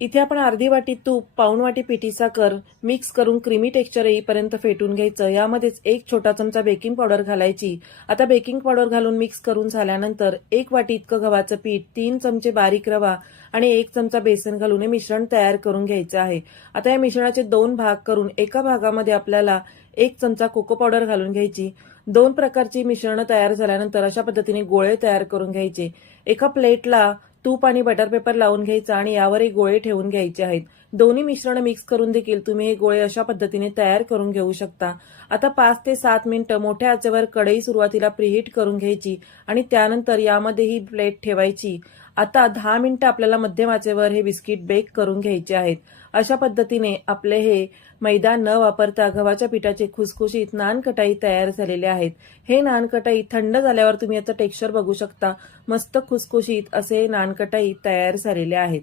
इथे आपण अर्धी वाटी तूप, पाऊण वाटी पिठी साखर मिक्स करून क्रीमी टेक्स्चर येईपर्यंत फेटून घ्यायचं। यामध्येच 1 छोटा चमचा बेकिंग पावडर घालायची। आता बेकिंग पावडर घालून मिक्स करून झाल्यानंतर 1 वाटी इतकं गव्हाचं पीठ, 3 चमचे बारीक रवा आणि 1 चमचा बेसन घालून हे मिश्रण तयार करून घ्यायचं आहे। आता या मिश्रणाचे 2 भाग करून एका भागामध्ये आपल्याला 1 चमचा कोको पावडर घालून घ्यायची। 2 प्रकारची मिश्रण तयार झाल्यानंतर अशा पद्धतीने गोळे तयार करून घ्यायचे। एका प्लेटला तूप आणि बटर पेपर लावून घ्यायचा आणि यावर हे गोळे ठेवून घ्यायचे आहेत। दोन्ही मिश्रण मिक्स करून देखील तुम्ही हे गोळे अशा पद्धतीने तयार करून घेऊ शकता। आता 5 ते 7 मिनिटं मोठ्या आचेवर कढई सुरुवातीला प्रीहीट करून घ्यायची आणि त्यानंतर यामध्ये ही प्लेट ठेवायची। आता 10 मिनिटं आपल्याला मध्यम आचेवर हे बिस्किट बेक करून घ्यायचे आहेत। अशा पद्धतीने आपले हे मैदा न वापरता गव्हाच्या पिठाचे खुसखुशीत नानकटाई तयार झालेले आहेत। हे नानकटाई थंड झाल्यावर तुम्ही याचं टेक्स्चर बघू शकता। मस्त खुसखुशीत असे नानकटाई तयार झालेले आहेत।